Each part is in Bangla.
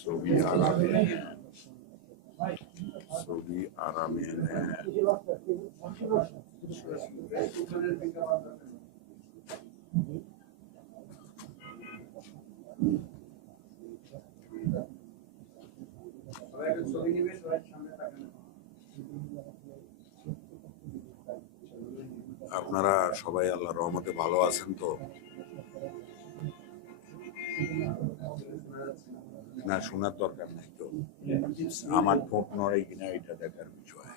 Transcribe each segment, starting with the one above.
সৌদি আরবিয়ানে আপনারা সবাই আল্লাহর রহমতে ভালো আছেন তো? না, শোনার দরকার নেই তো, আমার ঠোঁট নড়ে কিনা এটা দেখার বিষয়।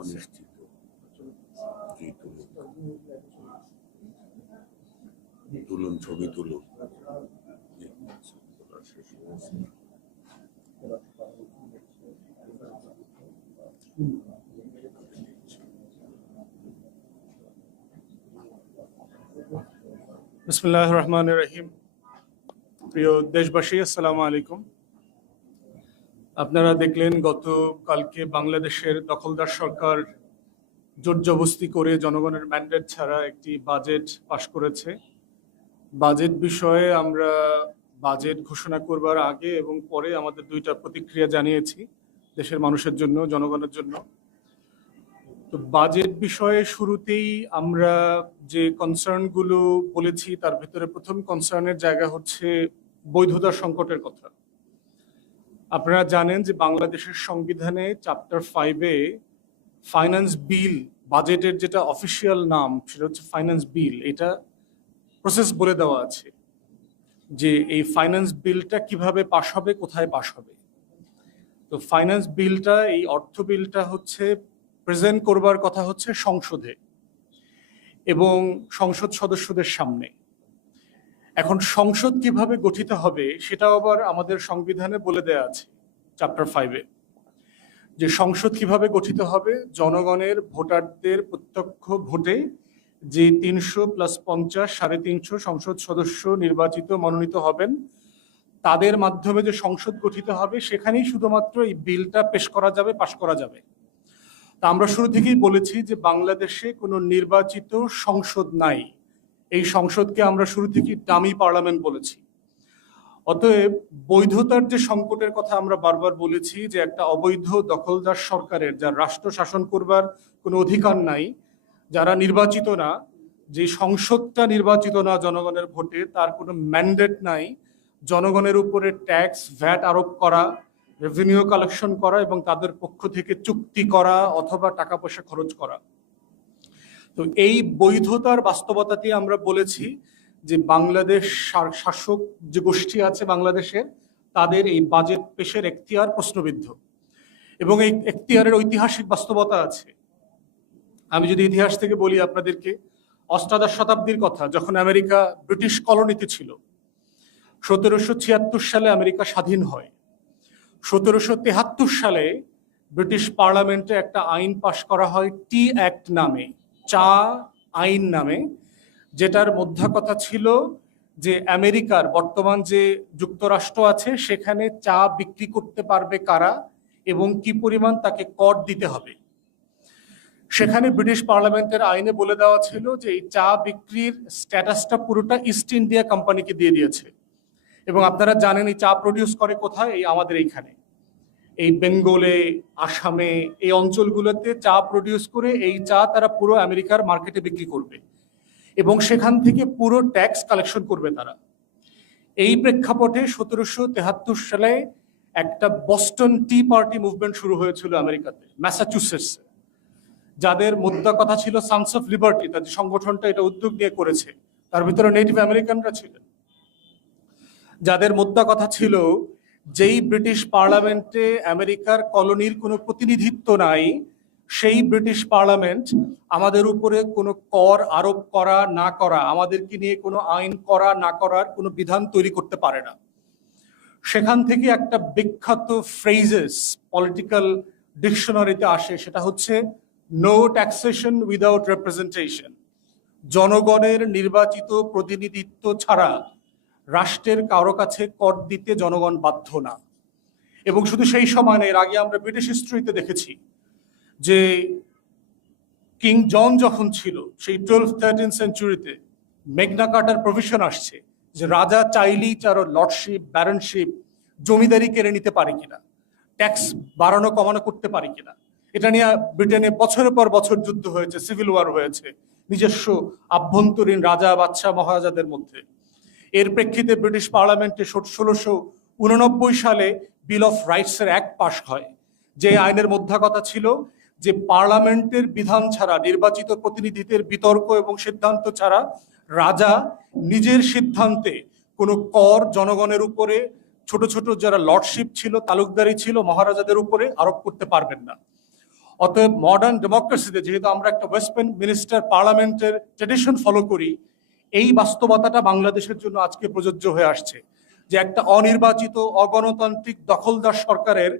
অনিশ্চিত তুলুন, ছবি তুলুন। বিসমিল্লাহির রহমানির রহিম। প্রিয় দেশবাসী, আসসালামু আলাইকুম। আপনারা দেখলেন গতকালকে বাংলাদেশের দখলদার সরকার জোরজবস্তি করে জনগণের ম্যান্ডেট ছাড়া একটি বাজেট পাশ করেছে। বাজেট বিষয়ে আমরা বাজেট ঘোষণা করবার আগে এবং পরে আমাদের দুইটা প্রতিক্রিয়া জানিয়েছি দেশের মানুষের জন্য, জনগণের জন্য। তো বাজেট বিষয়ে শুরুতেই আমরা যে কনসার্নগুলো বলেছি তার ভিতরে প্রথম কনসার্নের জায়গা হচ্ছে বৈধতার সংকটের কথা। আপনারা জানেন যে বাংলাদেশের সংবিধানে চ্যাপ্টার 5-এ ফাইন্যান্স বিল, বাজেটের যেটা অফিসিয়াল নাম সেটা হচ্ছে ফাইন্যান্স বিল, এটা প্রসেস বলে দেওয়া আছে যে এই ফাইন্যান্স বিলটা কিভাবে পাশ হবে, কোথায় পাশ হবে। তো ফাইন্যান্স বিলটা, এই অর্থ বিলটা হচ্ছে প্রেজেন্ট করবার কথা হচ্ছে সংসদে এবং সংসদ সদস্যদের সামনে। এখন সংসদ কিভাবে গঠিত হবে সেটাও আবার আমাদের সংবিধানে বলে দেয়া আছে চ্যাপ্টার 5-এ, যে সংসদ কিভাবে গঠিত হবে। জনগণের, ভোটারদের প্রত্যক্ষ ভোটে যে 300+50 350 সংসদ সদস্য নির্বাচিত মনোনীত হবেন, তাদের মাধ্যমে যে সংসদ গঠিত হবে সেখানেই শুধুমাত্র এই বিলটা পেশ করা যাবে, পাশ করা যাবে। তা আমরা শুরু থেকেই বলেছি যে বাংলাদেশে কোনো নির্বাচিত সংসদ নাই। এই সংসদকে আমরা শুরু থেকেই ডামি পার্লামেন্ট বলেছি। অতএব বৈধতার যে সংকটের কথা আমরা বারবার বলেছি, যে একটা অবৈধ দখলদার সরকারের, যার রাষ্ট্র শাসন করবার কোনো অধিকার নাই, যারা নির্বাচিত না, যে সংসদটা নির্বাচিত না জনগণের ভোটে, তার কোনো ম্যান্ডেট নাই জনগণের উপরে ট্যাক্স, ভ্যাট আরোপ করা, রেভিনিউ কালেকশন করা এবং তাদের পক্ষ থেকে চুক্তি করা অথবা টাকা পয়সা খরচ করা। তো এই বৈধতার বাস্তবতাতে আমরা বলেছি যে বাংলাদেশ শাসক যে গোষ্ঠী আছে বাংলাদেশের, তাদের এই বাজেট পেশের এখতিয়ার প্রশ্নবিদ্ধ এবং এই এখতিয়ারের ঐতিহাসিক বাস্তবতা আছে। আমি যদি ইতিহাস থেকে বলি আপনাদেরকে, অষ্টাদশ শতাব্দীর কথা, যখন আমেরিকা ব্রিটিশ কলোনিতে ছিল, 1776 সালে আমেরিকা স্বাধীন হয়। 1773 সালে ব্রিটিশ পার্লামেন্টে একটা আইন পাশ করা হয় টি অ্যাক্ট নামে, চা আইন নামে, যেটার মধ্যে কথা ছিল যে আমেরিকার বর্তমান যে যুক্তরাষ্ট্র আছে সেখানে চা বিক্রি করতে পারবে কারা এবং কি পরিমাণ তাকে কর দিতে হবে। সেখানে ব্রিটিশ পার্লামেন্টের আইনে বলে দেওয়া ছিল যে এই চা বিক্রির স্ট্যাটাসটা পুরোটা ইস্ট ইন্ডিয়া কোম্পানিকে দিয়ে দিয়েছে। এবং আপনারা জানেন এই চা প্রডিউস করে কোথায়? এই আমাদের এইখানে, এই বেঙ্গলে, আসামে, এই অঞ্চলগুলোতে চা প্রডিউস করে এই চা তারা পুরো আমেরিকার মার্কেটে বিক্রি করবে এবং সেখান থেকে পুরো ট্যাক্স কালেকশন করবে তারা। এই প্রেক্ষাপটে 1773 সালে একটা বস্টন টি পার্টি মুভমেন্ট শুরু হয়েছিল আমেরিকাতে, ম্যাসাচুসেটসে, যাদের মোদ্দা কথা ছিল সানস অফ লিবার্টি। তাদের সংগঠনটা এটা উদ্যোগ নিয়ে করেছে, তার ভিতরে নেটিভ আমেরিকানরা ছিলেন। যাদের মোদ্দা কথা ছিল যেই ব্রিটিশ পার্লামেন্টে আমেরিকার কলোনির কোনো প্রতিনিধিত্ব নাই, সেই ব্রিটিশ পার্লামেন্ট আমাদের উপরে কোনো কর আরোপ করা না করা, আমাদেরকে নিয়ে কোনো আইন করা না করার কোনো বিধান তৈরি করতে পারে না। সেখান থেকে একটা বিখ্যাত ফ্রেজেস, পলিটিক্যাল ডিকশনারিতে আসে, সেটা হচ্ছে নো ট্যাক্সেশন উইদাউট রিপ্রেজেন্টেশন। জনগণের নির্বাচিত প্রতিনিধিত্ব ছাড়া রাষ্ট্রের কারো কাছে কর দিতে জনগণ বাধ্য না। এবং শুধু সেই সময় না, এর আগে আমরা ব্রিটিশ হিস্ট্রিতে দেখেছি যে কিং জন যখন ছিল, সেই 12-13 সেঞ্চুরিতে মেঘনা কার্টার প্রভিশন আসছে যে রাজা চাইলেই কারো লর্ডশিপ, ব্যারনশিপ, জমিদারি কেড়ে নিতে পারে কিনা, ট্যাক্স বাড়ানো কমানো করতে পারে কিনা। এটা নিয়ে ব্রিটেনে বছরের পর বছর যুদ্ধ হয়েছে, সিভিল ওয়ার হয়েছে নিজস্ব আভ্যন্তরীণ রাজা বাদশাহ মহারাজাদের মধ্যে। এর প্রেক্ষিতে ব্রিটিশ পার্লামেন্টে 1689 সালে বিল অফ রাইটস এর অ্যাক্ট পাশ হয়, যে আইনের মধ্যে কথা ছিল যে পার্লামেন্টের বিধান ছাড়া, নির্বাচিত প্রতিনিধিদের বিতর্ক এবং সিদ্ধান্ত ছাড়া রাজা নিজের সিদ্ধান্তে কোনো কর জনগণের উপরে, ছোট ছোট যারা লর্ডশিপ ছিল, তালুকদারি ছিল, মহারাজাদের উপরে আরোপ করতে পারবেন না। অতএব মডার্ন ডেমোক্রেসিতে, যেহেতু আমরা একটা ওয়েস্টমিনিস্টার পার্লামেন্টের ট্রেডিশন ফলো করি, এই বাস্তবতাটা বাংলাদেশের জন্য আজকে প্রযোজ্য হয়ে আসছে যে একটা অনির্বাচিত অগণতান্ত্রিক দখলদার সরকারের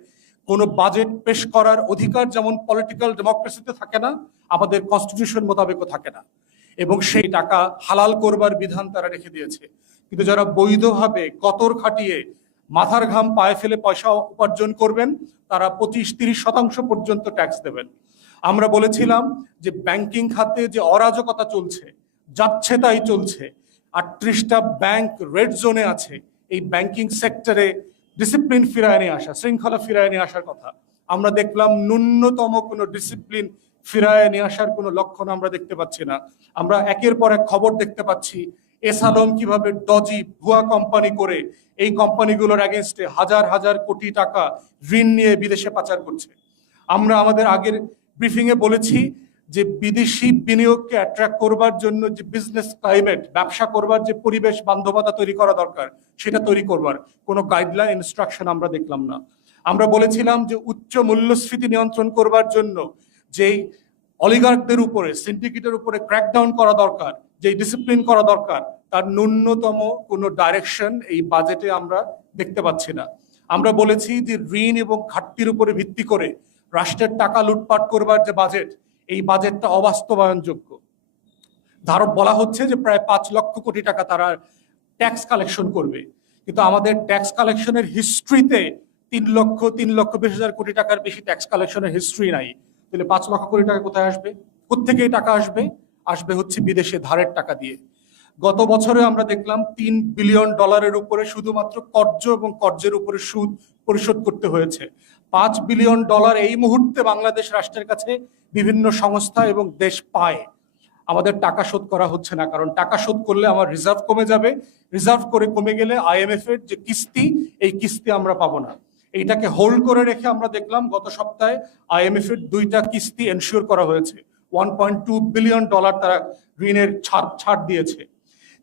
কোনো বাজেট পেশ করার অধিকার যেমন পলিটিক্যাল ডেমোক্রেসিতে থাকে না, আমাদের কনস্টিটিউশন মোতাবেকও থাকে না। এবং সেই টাকা হালাল করবার বিধান তারা রেখে দিয়েছে। কিন্তু যারা বৈধভাবে কতর খাটিয়ে মাথার ঘাম পায়ে ফেলে পয়সা উপার্জন করবেন, তারা 25-30% পর্যন্ত ট্যাক্স দেবেন। আমরা বলেছিলাম যে ব্যাংকিং খাতে যে অরাজকতা চলছে, যাচ্ছে তাই চলছে, 38টা ব্যাংক রেড জোনে আছে, এই ব্যাংকিং সেক্টরে ডিসিপ্লিন ফিরায় নিয়ে আসা, শৃঙ্খলা ফিরায় নিয়ে আসার কথা। আমরা দেখলাম ন্যূনতম কোনো ডিসিপ্লিন ফিরায় নিয়ে আসার কোনো লক্ষণ আমরা দেখতে পাচ্ছি না। আমরা একের পর এক খবর দেখতে পাচ্ছি এস আলম কিভাবে ডজি ভুয়া কোম্পানি করে এই কোম্পানিগুলোর এগেনস্টে হাজার হাজার কোটি টাকা ঋণ নিয়ে বিদেশে পাচার করছে। আমরা আমাদের আগের ব্রিফিং এ বলেছি যে বিদেশি বিনিয়োগকে অ্যাট্রাক্ট করবার জন্য যে বিজনেস ক্লাইমেট, ব্যবসা করবার যে পরিবেশ বান্ধবতা তৈরি করা দরকার, সেটা তৈরি করবার কোনো গাইডলাইন, ইনস্ট্রাকশন আমরা দেখলাম না। আমরা বলেছিলাম যে উচ্চ মূল্যস্ফীতি নিয়ন্ত্রণ করবার জন্য যেই অলিগার্কদের উপরে, সিন্ডিকেটের উপরে ক্র্যাকডাউন করা দরকার, যে ডিসিপ্লিন করা দরকার, তার ন্যূনতম কোনো ডাইরেকশন এই বাজেটে আমরা দেখতে পাচ্ছি না। আমরা বলেছি যে ঋণ এবং ঘাটতির উপরে ভিত্তি করে রাষ্ট্রের টাকা লুটপাট করবার যে বাজেট, এই বাজেটটা অবাস্তবায়নযোগ্য। ধারক বলা হচ্ছে যে প্রায় 5 লক্ষ কোটি টাকা তারা ট্যাক্স কালেকশন করবে, কিন্তু আমাদের ট্যাক্স কালেকশনের হিস্ট্রিতে 3,20,000 কোটি টাকার বেশি ট্যাক্স কালেকশনের হিস্ট্রি নাই। তাহলে 5 লক্ষ কোটি টাকা কোথায় আসবে? কোত্থেকে এই টাকা আসবে? আসবে হচ্ছে বিদেশে ধারের টাকা দিয়ে। গত বছরে আমরা দেখলাম $3 বিলিয়ন উপরে শুধুমাত্র কর্জ এবং কর্জের উপরে সুদ পরিশোধ করতে হয়েছে। $5 বিলিয়ন এই মুহূর্তে বাংলাদেশ রাষ্ট্রের কাছে বিভিন্ন সংস্থা এবং দেশ পায়। আমাদের টাকা শোধ করা হচ্ছে না, কারণ টাকা শোধ করলে আমার রিজার্ভ কমে যাবে, রিজার্ভ করে কমে গেলে IMF এর যে কিস্তি, এই কিস্তি আমরা পাবো না। এইটাকে হোল্ড করে রেখে আমরা দেখলাম গত সপ্তাহে IMF এর 2টা কিস্তি এনশিওর করা হয়েছে, $1.2 বিলিয়ন তারা ঋণের ছাড় দিয়েছে।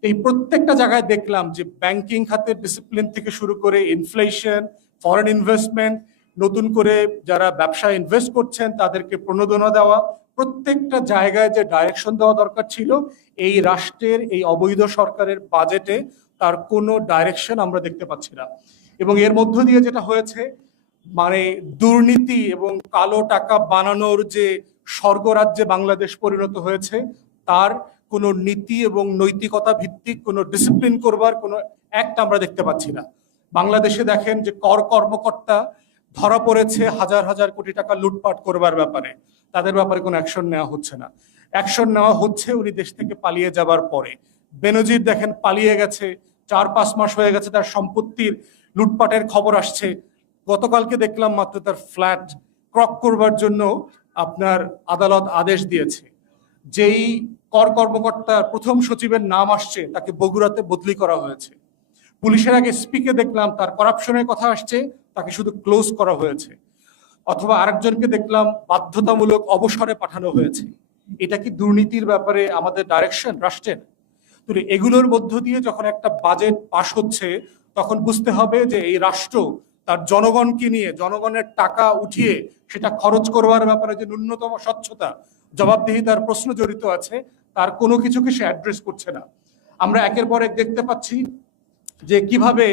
এই প্রত্যেকটা জায়গায় দেখলাম যে ব্যাংকিং খাতের ডিসিপ্লিন থেকে শুরু করে ইনফ্লেশন, ফরেন ইনভেস্টমেন্ট, নতুন করে যারা ব্যবসায় ইনভেস্ট করছেন তাদেরকে প্রণোদনা দেওয়া, প্রত্যেকটা জায়গায় যে ডাইরেকশন দেওয়া দরকার ছিল, এই রাষ্ট্রের এই অবৈধ সরকারের বাজেটে তার কোনো ডাইরেকশন আমরা দেখতে পাচ্ছি না। এবং এর মধ্য দিয়ে যেটা হয়েছে, মানে দুর্নীতি এবং কালো টাকা বানানোর যে স্বর্গরাজ্যে বাংলাদেশ পরিণত হয়েছে, তার কোনো নীতি এবং নৈতিকতা ভিত্তিক কোনো ডিসিপ্লিন করবার কোনো অ্যাক্ট আমরা দেখতে পাচ্ছি না। বাংলাদেশে দেখেন যে কর্মকর্তা ধরা পড়েছে হাজার হাজার কোটি টাকা লুটপাট করবার ব্যাপারে, তাদের ব্যাপারে কোনো অ্যাকশন নেওয়া হচ্ছে না। অ্যাকশন নেওয়া হচ্ছে উনি দেশ থেকে পালিয়ে যাবার পরে। বেনজির দেখেন পালিয়ে গেছে, 4-5 মাস হয়ে গেছে, তার সম্পত্তির লুটপাটের খবর আসছে। গতকালকে দেখলাম মাত্র তার ফ্ল্যাট ক্রক করবার জন্য আপনার আদালত আদেশ দিয়েছে। যেই কর্মকর্তার প্রথম সচিবের নাম আসছে, তাকে বগুড়াতে বদলি করা হয়েছে। পুলিশের আগে স্পিকে দেখলাম তার করাপশনের কথা আসছে, তাকে শুধু ক্লোজ করা হয়েছে। অথবা আরেকজনকে দেখলাম বাধ্যতামূলক অবসরে পাঠানো হয়েছে। এটা কি দুর্নীতির ব্যাপারে আমাদের ডাইরেকশন রাষ্ট্রের? তো এগুলোর মধ্য দিয়ে যখন একটা বাজেট পাশ হচ্ছে, তখন বুঝতে হবে যে এই রাষ্ট্র তার জনগণকে নিয়ে, জনগণের টাকা উঠিয়ে সেটা খরচ করবার ব্যাপারে যে ন্যূনতম স্বচ্ছতা, জবাবদিহিতার প্রশ্ন জড়িত আছে, তার কোনো কিছুকে সে অ্যাড্রেস করছে না। আমরা একের পর এক দেখতে পাচ্ছি যে কিভাবে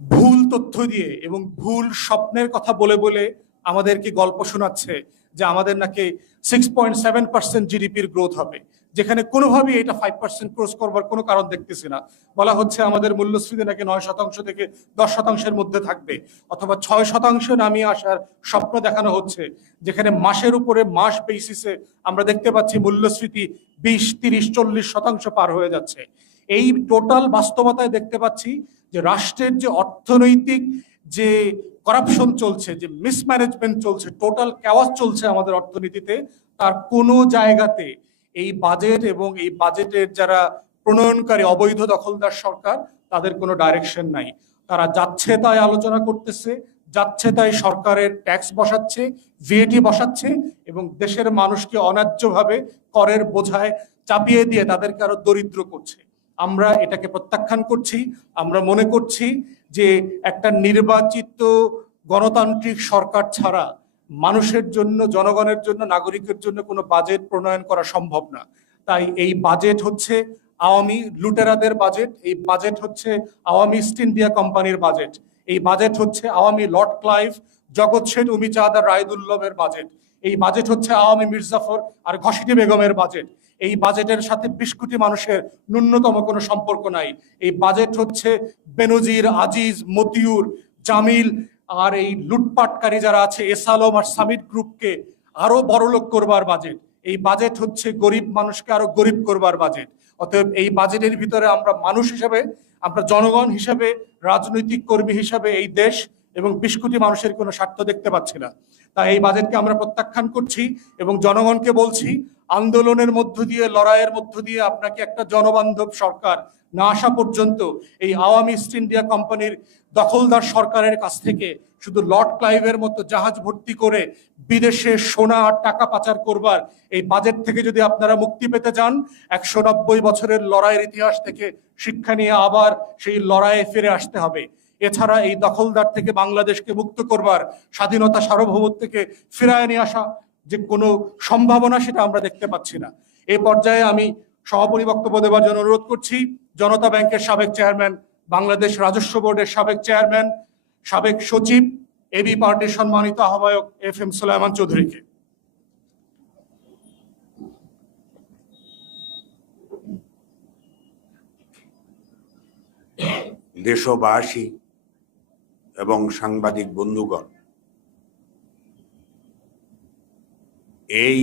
ভুল তথ্য দিয়ে এবং ভুল স্বপ্নের কথা বলে বলে আমাদেরকে গল্প শোনাচ্ছে যে আমাদের নাকি 6.7% জিডিপির গ্রোথ হবে, যেখানে কোনোভাবেই এটা 5% ক্রস করবার কোনো কারণ দেখতেছি না। বলা হচ্ছে আমাদের মূল্যস্ফীতি নাকি 9% থেকে 10%-এর মধ্যে থাকবে, অথবা 6% নামিয়ে আসার স্বপ্ন দেখানো হচ্ছে, যেখানে মাসের উপরে মাস বেসিসে আমরা দেখতে পাচ্ছি মূল্যস্ফীতি 20, 30, 40% পার হয়ে যাচ্ছে। এই টোটাল বাস্তবতায় দেখতে পাচ্ছি যে রাষ্ট্রের যে অর্থনৈতিক যে করাপশন চলছে, যে মিসম্যানেজমেন্ট চলছে, টোটাল ক্যাওয়াস চলছে আমাদের অর্থনীতিতে, তার কোনো জায়গাতে এই বাজেট এবং এই বাজেটের যারা প্রণয়নকারী অবৈধ দখলদার সরকার, তাদের কোনো ডাইরেকশন নাই। তারা যাচ্ছে তাই আলোচনা করতেছে, যাচ্ছে তাই সরকারের ট্যাক্স বসাচ্ছে, ভিএটি বসাচ্ছে এবং দেশের মানুষকে অন্যায্যভাবে করের বোঝায় চাপিয়ে দিয়ে তাদেরকে আরো দরিদ্র করছে। আমরা এটাকে প্রত্যাখ্যান করছি। আমরা মনে করছি যে একটা নির্বাচিত গণতান্ত্রিক সরকার ছাড়া মানুষের জন্য, জনগণের জন্য, নাগরিকের জন্য কোনো বাজেট প্রণয়ন করা সম্ভব না। তাই এই বাজেট হচ্ছে আওয়ামী লুটেরাদের বাজেট, এই বাজেট হচ্ছে আওয়ামী ইস্ট ইন্ডিয়া কোম্পানির বাজেট, এই বাজেট হচ্ছে আওয়ামী লর্ড ক্লাইভ, জগৎ শেঠ, উমিচাঁদ আর রায়দুল্লভের বাজেট, এই বাজেট হচ্ছে আওয়ামী মির্জাফর আর ঘসিটি বেগমের বাজেট। এই বাজেটের সাথে 20 কোটি মানুষের ন্যূনতম কোনো সম্পর্ক নাই। এই বাজেট হচ্ছে বেনজির, আজিজ, মতিউর, জামিল আর এই লুটপাটকারী যারা আছে এসালম আর সামিট গ্রুপকে আরো বড়লোক করবার বাজেট। এই বাজেট হচ্ছে গরিব মানুষকে আরো গরিব করবার বাজেট। অতএব এই বাজেটের ভিতরে আমরা মানুষ হিসেবে, আমরা জনগণ হিসেবে, রাজনৈতিক কর্মী হিসেবে এই দেশ এবং 20 কোটি মানুষের কোনো স্বার্থ দেখতে পাচ্ছি না। তাই এই বাজেটকে আমরা প্রত্যাখ্যান করছি এবং জনগণকে বলছি, আন্দোলনের মধ্য দিয়ে, লড়াইয়ের মধ্য দিয়ে আপনাকে একটা জনবান্ধব সরকার না আসা পর্যন্ত এই আওয়ামী ইস্ট ইন্ডিয়া কোম্পানির দখলদার সরকারের কাছ থেকে শুধু লর্ড ক্লাইভের মতো জাহাজ ভর্তি করে বিদেশে সোনা আর টাকা পাচার করবার এই বাজেট থেকে যদি আপনারা মুক্তি পেতে চান, 190 বছরের লড়াইয়ের ইতিহাস থেকে শিক্ষা নিয়ে আবার সেই লড়াইয়ে ফিরে আসতে হবে। এছাড়া এই দখলদার থেকে বাংলাদেশকে মুক্ত করবার, স্বাধীনতা সার্বভৌমত্ব থেকে ফিরায় নিয়ে আসা যে কোনো সম্ভাবনা, সেটা আমরা দেখতে পাচ্ছি না। এই পর্যায়ে আমি সভাপতি বক্তব্য দেওয়ার জন্য অনুরোধ করছি জনতা ব্যাংকের সাবেক চেয়ারম্যান, বাংলাদেশ রাজস্ব বোর্ডের সাবেক চেয়ারম্যান, সাবেক সচিব, এবি পার্টির সম্মানিত আহ্বায়ক FM সুলাইমান চৌধুরীকে। দেশবাসী এবং সাংবাদিক বন্ধুগণ, এই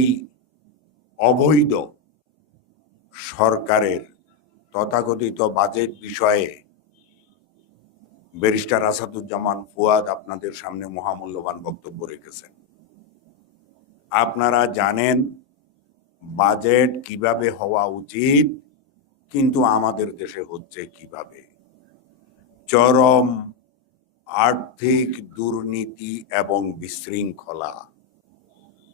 অবৈধ সরকারের তথাকথিত বাজেট বিষয়ে ব্যারিস্টার আসাদুজ্জামান ফুয়াদ আপনাদের সামনে মহামূল্যবান বক্তব্য রেখেছেন। আপনারা জানেন বাজেট কিভাবে হওয়া উচিত, কিন্তু আমাদের দেশে হচ্ছে কিভাবে। চরম আর্থিক দুর্নীতি এবং বিশৃঙ্খলা।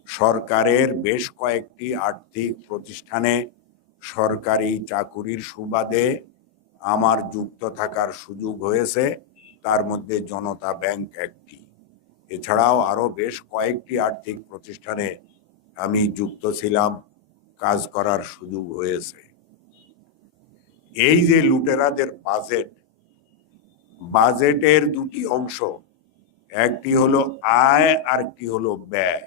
সরকারের বেশ কয়েকটি আর্থিক প্রতিষ্ঠানে সরকারি চাকুরির সুবাদে আমার যুক্ত থাকার সুযোগ হয়েছে, তার মধ্যে জনতা ব্যাংক একটি। এছাড়াও আরো বেশ কয়েকটি আর্থিক প্রতিষ্ঠানে আমি যুক্ত ছিলাম, কাজ করার সুযোগ হয়েছে। এই যে লুটেরাদের বাজেটের দুটি অংশ, একটি হলো আয় আর একটি হলো ব্যয়।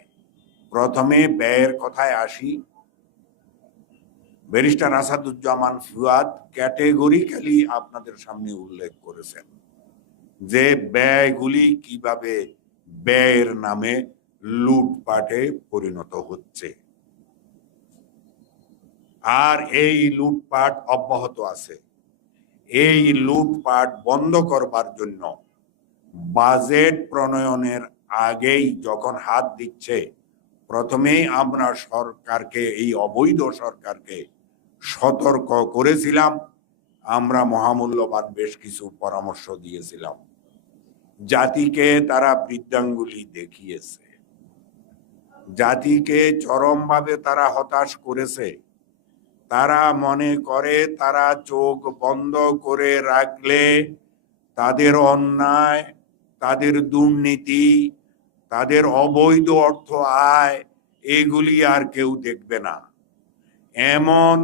প্রথমে ব্যয়ের কথায় আসি। ব্যারিস্টার আসাদুজ্জামান ফুয়াদ ক্যাটেগরিক্যালি আপনাদের সামনে উল্লেখ করেছেন যে ব্যয়গুলি কিভাবে ব্যয়ের নামে লুটপাটে পরিণত হচ্ছে, আর এই লুটপাট অব্যাহত আছে। এই লুটপাট বন্ধ করবার জন্য বাজেট প্রণয়নের আগেই যখন হাত দিচ্ছে, প্রথমেই আমরা সরকারকে, এই অবৈধ সরকারকে সতর্ক করেছিলাম। আমরা মহামূল্যবান বেশ কিছু পরামর্শ দিয়েছিলাম। জাতিকে তারা বৃদ্ধাঙ্গুলি দেখিয়েছে, জাতিকে চরমভাবে তারা হতাশ করেছে। তারা মনে করে তারা চোখ বন্ধ করে রাখলে তাদের অন্যায়, তাদের দুর্নীতি, তাদের অবৈধ অর্থ আয়, এগুলি আর কেউ দেখবে না। এমন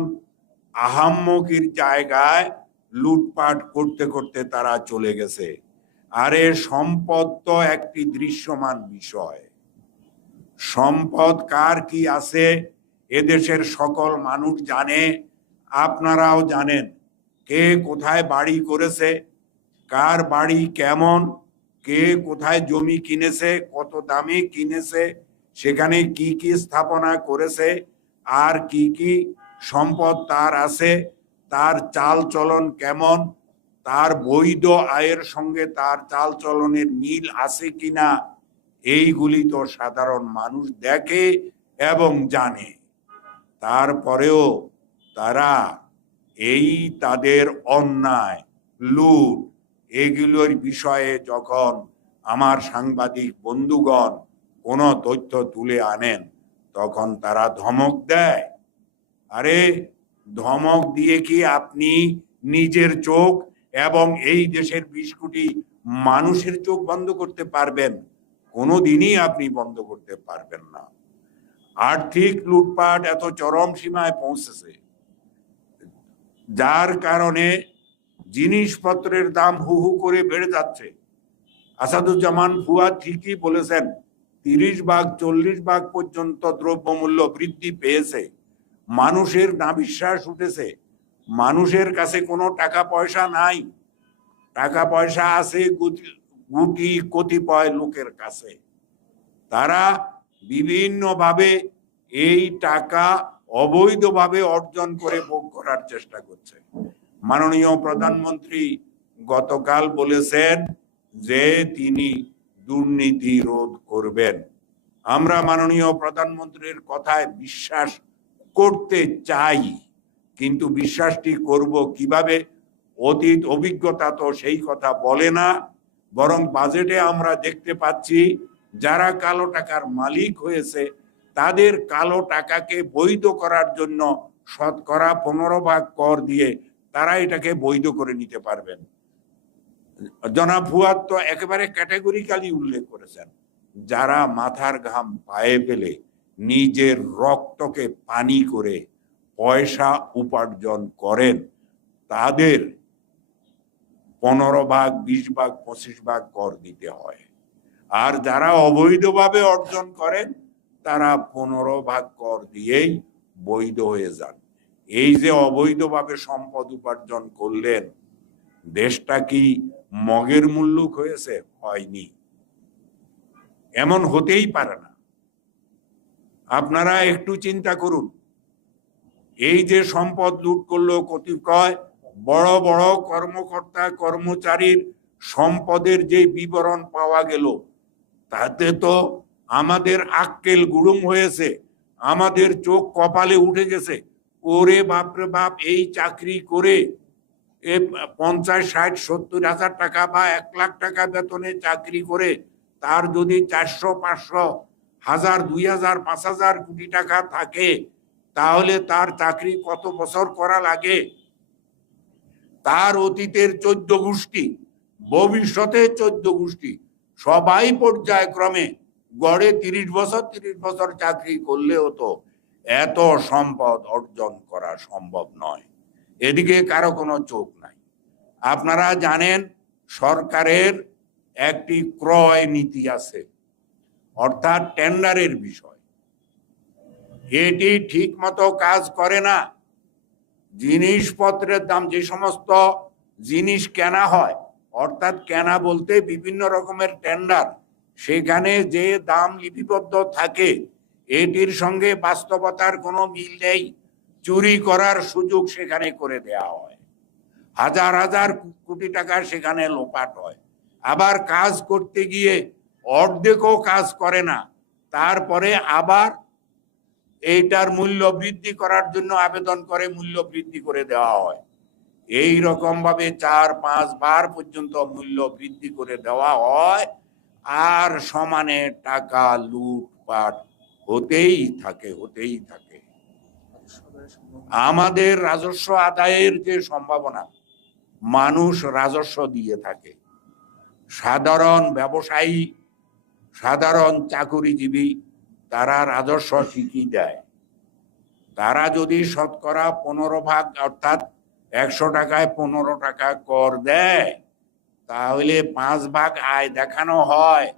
আহাম্মকির জায়গায় লুটপাট করতে করতে তারা চলে গেছে। আরে সম্পদ তো একটি দৃশ্যমান বিষয়। সম্পদ কার কি আছে এদেশের সকল মানুষ জানে, আপনারাও জানেন। কে কোথায় বাড়ি করেছে, কার বাড়ি কেমন, কে কোথায় জমি কিনেছে, কত দামে কিনেছে, সেখানে কি কি স্থাপনা করেছে, আর কি কি সম্পদ তার আছে, তার চাল চলন কেমন, তার বৈধ আয়ের সঙ্গে তার চাল চলনের মিল আছে কিনা, এইগুলি তো সাধারণ মানুষ দেখে এবং জানে। তারপরেও তারা এই তাদের অন্যায়, লুট, এগুলোর বিষয়ে যখন আমার সাংবাদিক বন্ধুগণ কোনো তথ্য তুলে আনেন, তখন তারা ধমক দেয়। আরে ধমক দিয়ে কি আপনি নিজের চোখ এবং এই দেশের 20 কোটি মানুষের চোখ বন্ধ করতে পারবেন? কোনোদিনই আপনি বন্ধ করতে পারবেন না। আর্থিক লুটপাট এত চরম সীমায় পৌঁছেছে, যার কারণে জিনিসপত্রের দাম হু হু করে বেড়ে যাচ্ছে। আসাদুজ্জামান ফুয়াদ ঠিকই বলেছেন, 30 ভাগ 40 ভাগ পর্যন্ত দ্রব্যমূল্য বৃদ্ধি পেয়েছে। মানুষের নাভিশ্বাস উঠেছে, মানুষের কাছে কোনো টাকা পয়সা নাই, টাকা পয়সা আছে গুটি কতিপয় লোকের কাছে। তারা বিভিন্নভাবে এই টাকা অবৈধভাবে অর্জন করে ভোগ করার চেষ্টা করছে। মাননীয় প্রধানমন্ত্রী গতকাল বলেছেন যে তিনি দুর্নীতি রোধ করবেন। আমরা মাননীয় প্রধানমন্ত্রীর কথায় বিশ্বাস করতে চাই, কিন্তু বিশ্বাসটি করব কিভাবে? অতীত অভিজ্ঞতা তো সেই কথা বলে না, বরং বাজেটে আমরা দেখতে পাচ্ছি যারা কালো টাকার মালিক হয়েছে তাদের কালো টাকাকে বৈধ করার জন্য 15% কর দিয়ে তারা এটাকে বৈধ করে নিতে পারবেন। জনাব ফুয়াদ তো একেবারে ক্যাটেগরিক্যালি উল্লেখ করেছেন, যারা মাথার ঘাম পায়ে ফেলে নিজের রক্তকে পানি করে পয়সা উপার্জন করেন, তাদের 15% 20% 25% কর দিতে হয়। আর যারা অবৈধভাবে অর্জন করেন তারা 15% কর দিয়েই বৈধ হয়ে যান। এই যে অবৈধভাবে সম্পদ উপার্জন করলেন, দেশটা কি মগের মুল্লুক হয়েছে? হয়নি, এমন হতেই পারে না। আপনারা একটু চিন্তা করুন, এই যে সম্পদ লুট করলো কতিপয় বড় বড় কর্মকর্তা কর্মচারীর সম্পদের যে বিবরণ পাওয়া গেল, তাতে তো আমাদের আক্কেল গুড়ুম হয়েছে, আমাদের চোখ কপালে উঠে গেছে। ওরে বাপরে বাপ, এই চাকরি করে 50, 60, 70 হাজার টাকা বা 1 লাখ টাকা বেতনে চাকরি করে তার যদি 400, 500, 1000, 2000, 5000 কোটি টাকা থাকে, তাহলে তার চাকরি কত বছর করা লাগে? তার অতীতের 14 গোষ্ঠী, ভবিষ্যতে 14 গোষ্ঠী, সবাই পর্যায়ক্রমে গড়ে 30 বছর চাকরি করলেও তো এত সম্পদ অর্জন করা সম্ভব নয়। এদিকে কারো কোনো চোখ নাই। আপনারা জানেন সরকারের একটি ক্রয় নীতি আছে, অর্থাৎ টেন্ডারের বিষয়। এটি ঠিক মতো কাজ করে না। জিনিসপত্রের দাম, যে সমস্ত জিনিস কেনা হয়, অর্থাৎ কেনা বলতে বিভিন্ন রকমের টেন্ডার, সেখানে যে দাম লিপিবদ্ধ থাকে এটির সঙ্গে বাস্তবতার কোনো মিল নেই। চুরি করার সুযোগ সেখানে করে দেয়া হয়, হাজার হাজার কোটি টাকা সেখানে লোপাট হয়। আবার কাজ করতে গিয়ে অর্ধেকও কাজ করে না, তারপরে আবার এইটার মূল্য বৃদ্ধি করার জন্য আবেদন করে মূল্য বৃদ্ধি করে দেওয়া হয়। এই রকম ভাবে 4-5 বার পর্যন্ত মূল্য বৃদ্ধি করে দেওয়া হয়, আর সমানে টাকা লুটপাট হতেই থাকে। আমাদের রাজস্ব আদায়ের যে সম্ভাবনা, মানুষ রাজস্ব দিয়ে থাকে, সাধারণ ব্যবসায়ী, সাধারণ চাকুরিজীবী, তারা রাজস্ব ঠিকই দেয়। তারা যদি 15% অর্থাৎ 100 টাকায় 15 টাকা কর দেয়, তাহলে 5 ভাগ আয় দেখানো হয়,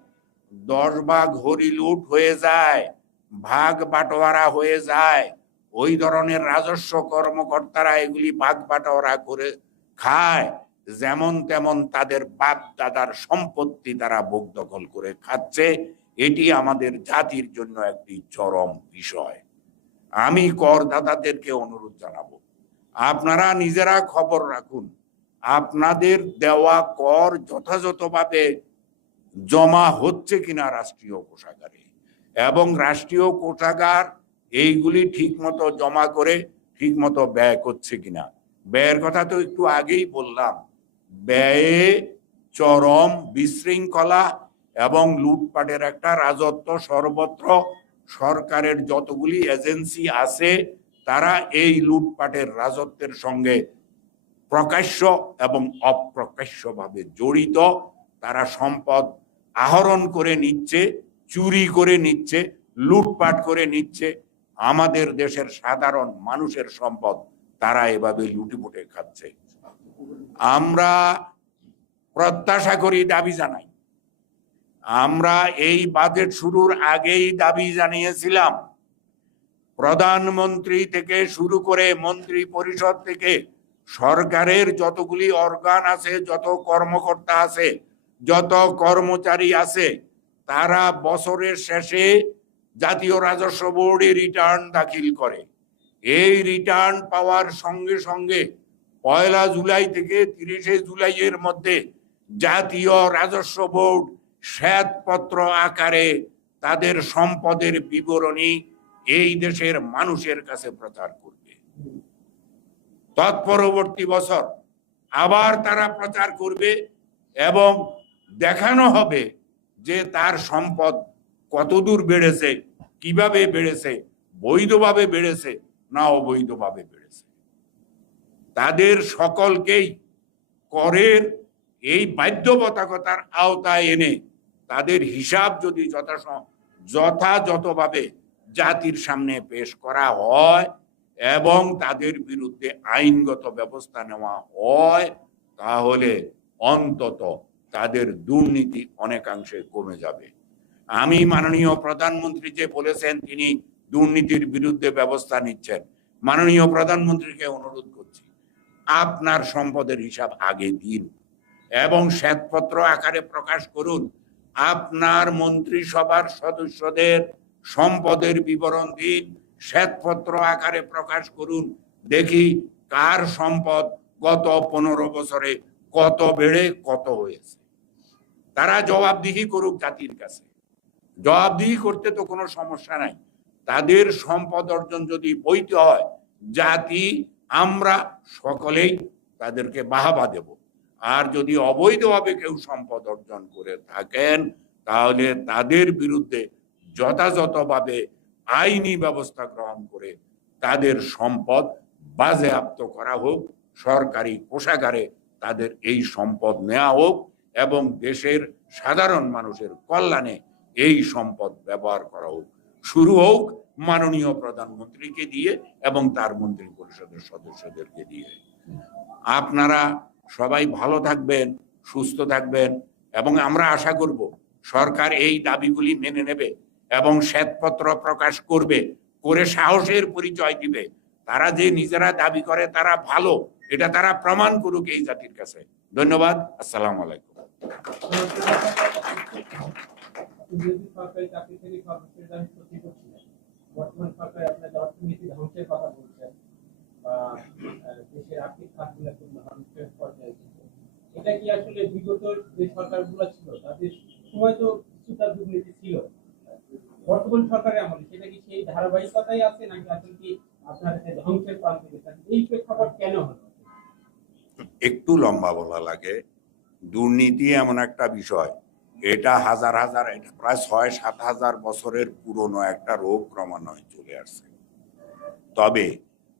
10 ভাগ হরিলুট হয়ে যায়, ভাগ বাটোয়ারা হয়ে যায়। ওই ধরনের রাজস্ব কর্মকর্তারা এগুলি ভাগ বাটোয়ারা করে খায়, যেমন তেমন তাদের বাপ দাদার সম্পত্তি তারা ভোগ দখল করে খাচ্ছে। এটি আমাদের জাতির জন্য একটি চরম বিষয়। আমি করদাতাদেরকে অনুরোধ জানাবো, আপনারা নিজেরা খবর রাখুন, আপনাদের দেওয়া কর যথাযথভাবে জমা হচ্ছে কিনা রাষ্ট্রীয় কোষাগারে, এবং রাষ্ট্রীয় কোষাগার এইগুলি ঠিক মতো জমা করে ঠিক মতো ব্যয় করছে কিনা। ব্যয়ের কথা তো একটু আগেই বললাম, ব্যয়ে চরম বিশৃঙ্খলা এবং লুটপাটের একটা রাজত্ব সর্বত্র। সরকারের যতগুলি এজেন্সি আছে তারা এই লুটপাটের রাজত্বের সঙ্গে প্রকাশ্য এবং অপ্রকাশ্যভাবে জড়িত। তারা সম্পদ আহরণ করে নিচ্ছে, চুরি করে নিচ্ছে, লুটপাট করে নিচ্ছে। আমাদের দেশের সাধারণ মানুষের সম্পদ তারা এভাবে লুটিপুটে খাচ্ছে। আমরা প্রত্যাশা করি, দাবি জানাই, আমরা এই বাজেট শুরুর আগেই দাবি জানিয়েছিলাম, প্রধানমন্ত্রী থেকে শুরু করে মন্ত্রী পরিষদ থেকে সরকারের যতগুলি অর্গান আছে, যত কর্মকর্তা আছে, যত কর্মচারী আছে, তারা বছরের শেষে জাতীয় রাজস্ব বোর্ডে রিটার্ন দাখিল করে। এই রিটার্ন পাওয়ার সঙ্গে সঙ্গে 1 জুলাই থেকে 30 জুলাইয়ের মধ্যে জাতীয় রাজস্ব বোর্ড শ্বেতপত্র আকারে তাদের সম্পদের বিবরণী এই দেশের মানুষের কাছে প্রচার করবে। তৎপরবর্তী বছর আবার তারা প্রচার করবে এবং দেখানো হবে যে তার সম্পদ কতদূর বেড়েছে, কিভাবে বেড়েছে, বৈধভাবে বেড়েছে না অবৈধভাবে বেড়েছে। তাদের সকলকেই করের এই বাধ্যবাধকতার আওতায় এনে তাদের হিসাব যদি যথাযথভাবে জাতির সামনে পেশ করা হয় এবং তাদের বিরুদ্ধে আইনগত ব্যবস্থা নেওয়া হয়, তাহলে অন্তত তাদের দুর্নীতি অনেকাংশে কমে যাবে। আমি মাননীয় প্রধানমন্ত্রী যে বলেছেন তিনি দুর্নীতির বিরুদ্ধে ব্যবস্থা নিচ্ছেন, মাননীয় প্রধানমন্ত্রীকে অনুরোধ করছি, আপনার সম্পদের হিসাব আগে দিন এবং শ্বেতপত্র আকারে প্রকাশ করুন। আপনার মন্ত্রিসভার সদস্যদের সম্পদের বিবরণ দিন, শ্বেতপত্র আকারে প্রকাশ করুন। দেখি কার সম্পদ গত 15 বছরে কত বেড়ে কত হয়েছে। তারা জবাবদিহি করুক জাতির কাছে। জবাবদিহি করতে তো কোনো সমস্যা নাই। তাদের সম্পদ অর্জন যদি বৈধ হয়, জাতি আমরা সকলেই তাদেরকে বাহবা দেব। আর যদি অবৈধভাবে কেউ সম্পদ অর্জন করে থাকেন, তাহলে তাদের বিরুদ্ধে যথাযথভাবে আইনি ব্যবস্থা গ্রহণ করে তাদের সম্পদ বাজেয়াপ্ত করা হোক, সরকারি কোষাগারে তাদের এই সম্পদ নেওয়া হোক এবং দেশের সাধারণ মানুষের কল্যাণে এই সম্পদ ব্যবহার করা হোক। শুরু হোক মাননীয় প্রধানমন্ত্রীকে দিয়ে এবং তার মন্ত্রী পরিষদের সদস্যদেরকে দিয়ে। আপনারা সবাই ভালো থাকবেন, সুস্থ থাকবেন এবং আমরা আশা করব সরকার এই দাবিগুলি মেনে নেবে এবং শ্বেতপত্র প্রকাশ করবে, করে সাহসের পরিচয় দিবে। তারা যে নিজেরা দাবি করে তারা ভালো, এটা তারা প্রমাণ করুক এই জাতির কাছে। ধন্যবাদ। আসসালামু আলাইকুম। বর্তমান সরকার আপনাদের অর্থনীতি ধ্বংসের কথা বলছেন বা দেশের আর্থিক খাতগুলো ধ্বংসের পর্যায়ে, এটা কি আসলে বিগত যে সরকারগুলো ছিল তাদের সময় তো কিছুটা দুর্নীতি ছিল, বর্তমান সরকারের আমলে সেটা কি সেই ধারাবাহিকতাই আছে নাকি আসলে কি আপনার ধ্বংসের প্রান্তে গেছেন? এই প্রেক্ষাপট কেন হলো? একটু লম্বা বলা লাগে। দুর্নীতি এমন একটা বিষয়, এটা হাজার হাজার, এটা প্রায় 6-7 হাজার বছরের পুরনো একটা রোগ ক্রমান্বয়ে চলে আসছে। তবে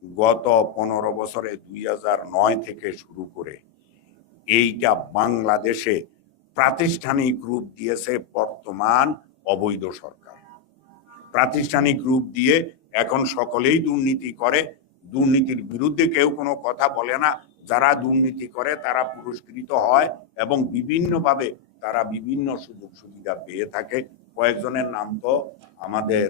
গত 15 বছরে 2009 থেকে শুরু করে এইটা বাংলাদেশে প্রাতিষ্ঠানিক রূপ দিয়েছে বর্তমান অবৈধ সরকার। প্রাতিষ্ঠানিক রূপ দিয়ে এখন সকলেই দুর্নীতি করে, দুর্নীতির বিরুদ্ধে কেউ কোনো কথা বলে না, যারা দুর্নীতি করে তারা পুরস্কৃত হয় এবং বিভিন্নভাবে তারা বিভিন্ন সুযোগ সুবিধা পেয়ে থাকে। কয়েকজনের নাম তো আমাদের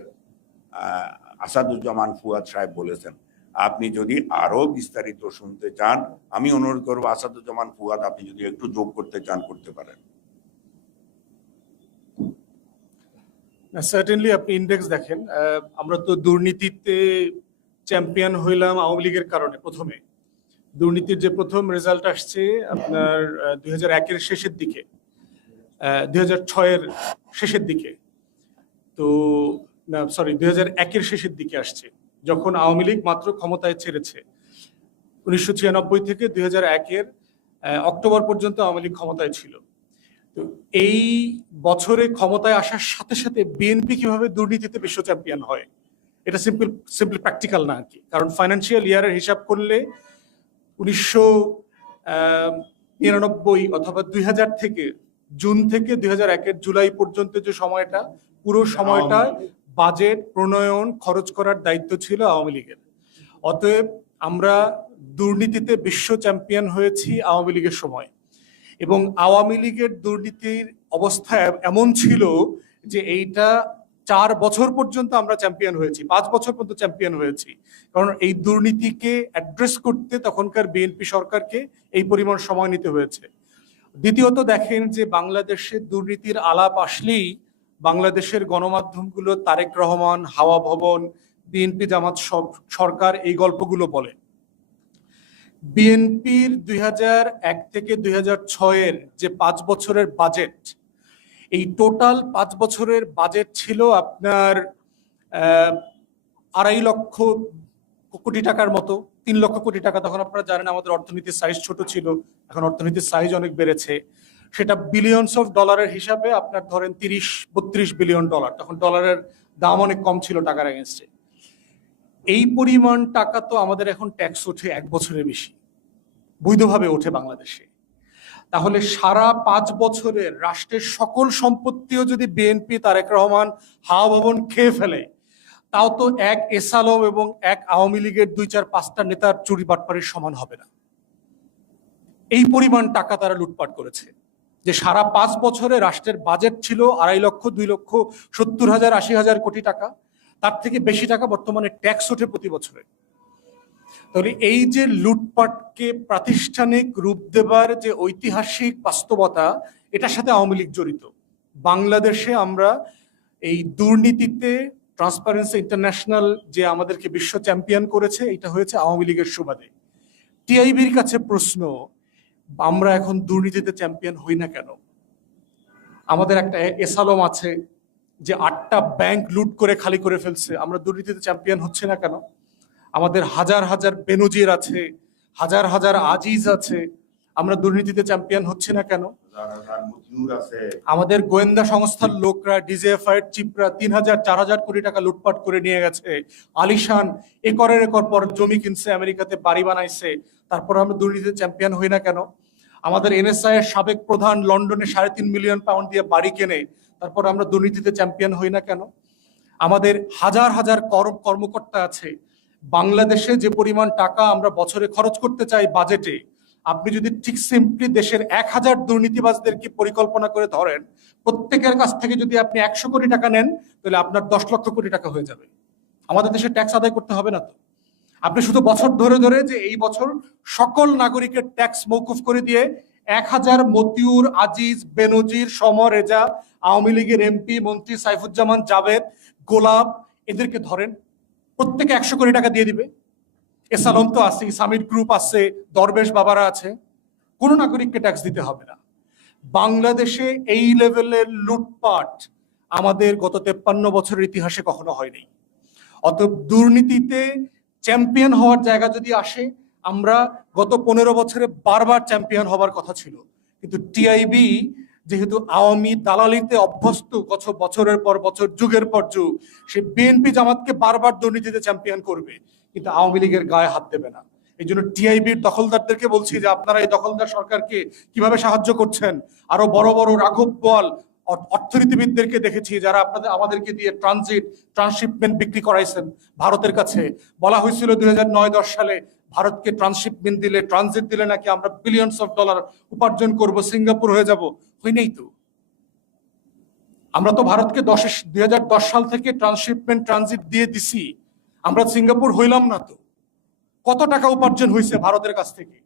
আসাদুজ্জামান ফুয়াদ সাহেব বলেছেন। আপনি যদি আরো বিস্তারিত শুনতে চান, আমি অনুরোধ করবো আসাদুজ্জামান ফুয়াদ, আপনি যদি একটু যোগ করতে চান করতে পারেন। সার্টেনলি আপনি ইন্ডেক্স দেখেন, আমরা তো দুর্নীতিতে চ্যাম্পিয়ন হইলাম আওয়ামী লীগের কারণে। প্রথমে দুর্নীতির যে প্রথম রেজাল্ট আসছে আপনার 2001-এর শেষের দিকে, 2006-এর শেষের দিকে, তো না সরি 2001-এর শেষের দিকে আসছে, যখন আওয়ামী লীগ মাত্র ক্ষমতায় ছেড়েছে। 1996 থেকে 2001-এর অক্টোবর পর্যন্ত আওয়ামী লীগ ক্ষমতায় ছিল। তো এই বছরে ক্ষমতায় আসার সাথে সাথে বিএনপি কিভাবে দুর্নীতিতে বিশ্ব চ্যাম্পিয়ন হয়, এটা সিম্পল প্র্যাকটিক্যাল না আর কি। কারণ ফাইন্যান্সিয়াল ইয়ারের হিসাব করলে 1999 অথবা 2000 থেকে জুন থেকে 2001-এর জুলাই পর্যন্ত যে সময়টা, পুরো সময়টা বাজেট প্রণয়ন খরচ করার দায়িত্ব ছিল আওয়ামী লীগের। অতএব আমরা দুর্নীতিতে বিশ্ব চ্যাম্পিয়ন হয়েছি আওয়ামী লীগের সময়। এবং আওয়ামী লীগের দুর্নীতির অবস্থা এমন ছিল যে এইটা 4 বছর পর্যন্ত আমরা চ্যাম্পিয়ন হয়েছি, 5 বছর পর্যন্ত চ্যাম্পিয়ন হয়েছি। কারণ এই দুর্নীতিকে অ্যাড্রেস করতে তখনকার বিএনপি সরকারকে এই পরিমাণ সময় নিতে হয়েছে। দ্বিতীয়ত দেখেন যে বাংলাদেশের দুর্নীতির আলাপ আসলেই বাংলাদেশের গণমাধ্যমগুলো তারেক রহমান, হাওয়া ভবন, বিএনপি জামাত সরকার এই গল্পগুলো বলে। বিএনপির 2001 থেকে 2006-এর যে 5 বছরের বাজেট, এই টোটাল 5 বছরের বাজেট ছিল আপনার 2.5 লক্ষ কোটি টাকার মতো, 3 লক্ষ কোটি টাকা। তখন আপনারা জানেন আমাদের অর্থনীতির সাইজ ছোট ছিল, এখন অর্থনীতির সাইজ অনেক বেড়েছে। সেটা বিলিয়নস অফ ডলারের হিসাবে আপনার ধরেন 30-32 বিলিয়ন ডলার। তখন ডলারের দাম অনেক কম ছিল টাকার এগেনস্টে। এই পরিমাণ টাকা তো আমাদের এখন ট্যাক্স ওঠে 1 বছরের বেশি, বৈধভাবে ওঠে বাংলাদেশে। তাহলে সারা 5 বছরের রাষ্ট্রের সকল সম্পত্তিও যদি বিএনপি, তারেক রহমান, হাওয়া ভবন খেয়ে ফেলে, তাও তো এক এস আলম এবং এক আওয়ামী লীগের 2-4-5টা নেতার চুরি বাটপাড়ির সমান হবে না। এই পরিমাণ টাকা তারা লুটপাট করেছে যে সারা 5 বছরে রাষ্ট্রের বাজেট ছিল 2.5 লক্ষ, 2,70,000-80,000 কোটি টাকা। তার থেকে বেশি টাকা বর্তমানে ট্যাক্স ওঠে প্রতি বছরে। তাহলে এই যে লুটপাটকে প্রাতিষ্ঠানিক রূপ দেবার যে ঐতিহাসিক বাস্তবতা, এটার সাথে আওয়ামী লীগ জড়িত। বাংলাদেশে আমরা এই দুর্নীতিতে ট্রান্সপারেন্সি ইন্টারন্যাশনাল যে আমাদেরকে বিশ্ব চ্যাম্পিয়ন করেছে, এটা হয়েছে আওয়ামী লীগের সুবাদে। টিআইবির কাছে প্রশ্ন, আমরা এখন দুর্নীতিতে চ্যাম্পিয়ন হই না কেন? আমাদের একটা এস আলম আছে যে 8টা ব্যাংক লুট করে খালি করে ফেলছে, আমরা দুর্নীতিতে চ্যাম্পিয়ন হচ্ছে না কেন? আমাদের হাজার হাজার বেনজির আছে, হাজার হাজার আজিজ আছে, আমরা দুর্নীতিতে চ্যাম্পিয়ন হচ্ছে না কেন? আমাদের গোয়েন্দা সংস্থার লোকরা, ডিজিএফআই এর চিপরা 3,000-4,000 কোটি টাকা লুটপাট করে নিয়ে গেছে। আলিশান একরের একর পর জমি কিনছে, আমেরিকাতে বাড়ি বানাইছে, তারপর আমরা দুর্নীতিতে চ্যাম্পিয়ন হই না কেন? আমাদের এনএসআই এর সাবেক প্রধান লন্ডনে 3.5 মিলিয়ন পাউন্ড দিয়ে বাড়ি কেনে, তারপর আমরা দুর্নীতিতে চ্যাম্পিয়ন হই না কেন? আমাদের হাজার হাজার কর্মকর্তা আছে। বাংলাদেশে যে পরিমাণ টাকা আমরা বছরে খরচ করতে চাই বাজেটে, আপনি যদি ঠিক সিম্পলি দেশের 1000 দুর্নীতিবাজদেরকে পরিকল্পনা করে ধরেন, প্রত্যেকের কাছ থেকে যদি আপনি 100 কোটি টাকা নেন, তাহলে আপনার 10 লক্ষ কোটি টাকা হয়ে যাবে। আমাদের দেশে ট্যাক্স আদায় করতে হবে না তো? আপনি শুধু বছর ধরে ধরে যে এই বছর সকল নাগরিকের ট্যাক্স মৌকুফ করে দিয়ে 1000 মতিউর, আজিজ, বেনজির, সমর, রেজা, আওয়ামী লীগের এমপি মন্ত্রী সাইফুজ্জামান, জাভেদ, গোলাপ, এদেরকে ধরেন, প্রত্যেকে 100 কোটি টাকা দিয়ে দিবে। এস আলম তো আছে, সামির গ্রুপ আছে, দরবেশ বাবারা আছে, কোন নাগরিককে ট্যাক্স দিতে হবে না। বাংলাদেশে এই লেভেলের লুটপাট আমাদের গত 53 বছরের ইতিহাসে কখনো হয়নি। অতএব দুর্নীতিতে চ্যাম্পিয়ন হওয়ার জায়গা যদি আসে, আমরা গত 15 বছরে বারবার চ্যাম্পিয়ন হবার কথা ছিল, কিন্তু টিআইবি যেহেতু আওয়ামী দালালিতে অভ্যস্ত গত বছরের পর বছর, যুগের পর যুগ, সে বিএনপি জামাতকে বারবার দুর্নীতিতে চ্যাম্পিয়ন করবে, কিন্তু আওয়ামী লীগের গায়ে হাত দেবে না। এই জন্য টিআইবির দখলদারদেরকে বলছি যে আপনারা এই দখলদার সরকারকে কিভাবে সাহায্য করছেন। আরো বড় বড় রাঘব বোয়াল, অর্থনীতিবিদদেরকে দেখেছি যারা আমাদেরকে দিয়ে ট্রান্সশিপমেন্ট বিক্রি করাইছেন ভারতের কাছে। বলা হয়েছিল 2009-10 সালে ভারতকে ট্রান্সশিপমেন্ট দিলে, ট্রানজিট দিলে নাকি আমরা বিলিয়নস অফ ডলার উপার্জন করব, সিঙ্গাপুর হয়ে যাব। হয়নি তো। আমরা তো ভারতকে 2010 সাল থেকে ট্রান্সশিপমেন্ট ট্রানজিট দিয়ে দিছি, আমরা সিঙ্গাপুর হইলাম না তো। কত টাকা উপার্জন হয়েছে ভারতের কাছ থেকে?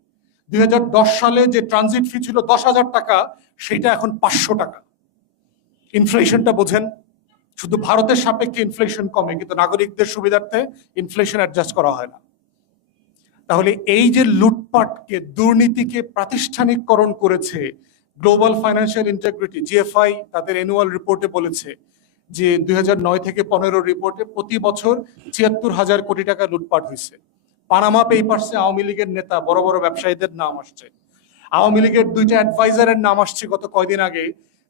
2010 সালে যে ট্রানজিট ফি ছিল 10,000 টাকা, সেটা এখন 500 টাকা। ইনফ্লেশনটা বোঝেন। শুধু ভারতের সাপেক্ষে ইনফ্লেশন কমে, কিন্তু নাগরিকদের সুবিধার্থে ইনফ্লেশন অ্যাডজাস্ট করা হয় না। তাহলে এই যে লুটপাটকে, দুর্নীতিকে প্রাতিষ্ঠানিককরণ করেছে গ্লোবাল ফাইন্যান্সিয়াল ইন্টিগ্রিটি, জিএফআই তাদের অ্যানুয়াল রিপোর্টে বলেছে যে 2009 থেকে 15 রিপোর্টে প্রতি বছর ৭৪,000 কোটি টাকা লুটপাট হয়েছে। পানামা পেপারসে আওয়ামী লীগের নেতা, বড় বড় ব্যবসায়ীদের নাম আসছে। আওয়ামী লীগের 2টা অ্যাডভাইজারের নাম আসছে গত কয়দিন আগে,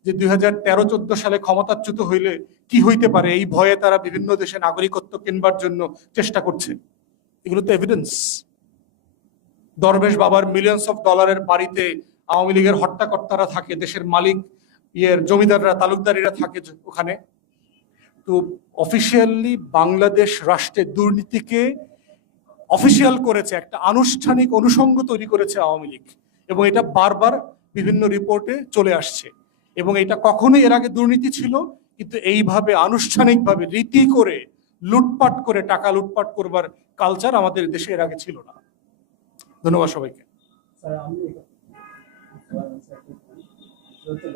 যে 2013-14 সালে ক্ষমতাচ্যুত হইলে কি হইতে পারে, এই ভয়ে তারা বিভিন্ন দেশে নাগরিকত্ব কিনবার জন্য চেষ্টা করছে। এগুলো তো এভিডেন্স। দরবেশ বাবার মিলিয়নস অফ ডলারের বাড়িতে আওয়ামী লীগের হর্তাকর্তারা থাকে, দেশের মালিক জমিদাররা, তালুকদারিরা থাকে ওখানে। তো অফিসিয়ালি বাংলাদেশ রাষ্ট্রে দুর্নীতিকে অফিসিয়াল করেছে, একটা আনুষ্ঠানিক অনুষঙ্গ তৈরি করেছে আওয়ামী লীগ, এবং এটা বারবার বিভিন্ন রিপোর্টে চলে আসছে। এবং এটা কখনোই এর আগে দুর্নীতি ছিল, কিন্তু এইভাবে আনুষ্ঠানিকভাবে রীতি করে লুটপাট করে, টাকা লুটপাট করবার কালচার আমাদের দেশে এর আগে ছিল না। ধন্যবাদ সবাইকে।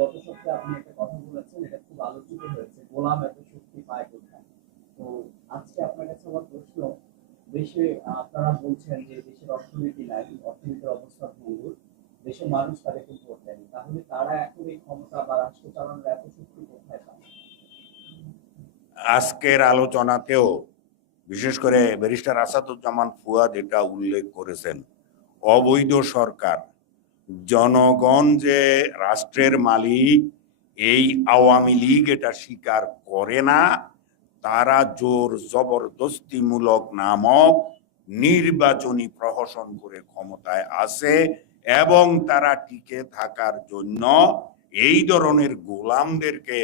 গত সপ্তাহে আপনি একটা কথা বলেছেন, এটা খুব আলোচিত হয়েছে, গোলাম এত শক্তি পায় কোথায়। তো আজকে আপনার কাছে আমার প্রশ্ন, দেশে আপনারা বলছেন যে দেশের অর্থনীতি নাই, অর্থনীতির অবস্থা ভঙ্গুর, দেশের মানুষ তাদেরকে ভোট দেয়নি, তাহলে তারা এখন এই ক্ষমতা বা রাষ্ট্র চালানোর এত শক্তি কোথায় পায়? আজকের আলোচনাতেও বিশেষ করে ব্যারিস্টার আসাদুজ্জামান ফুয়াদ এটা উল্লেখ করেছেন, অবৈধ সরকার, জনগণ যে রাষ্ট্রের মালিক, এই আওয়ামী লীগ এটা স্বীকার করে না। তারা জোর জবরদস্তিমূলক নামক নির্বাচনী প্রহসন করে ক্ষমতায় আছে, এবং তারা টিকে থাকার জন্য এই ধরনের গোলামদেরকে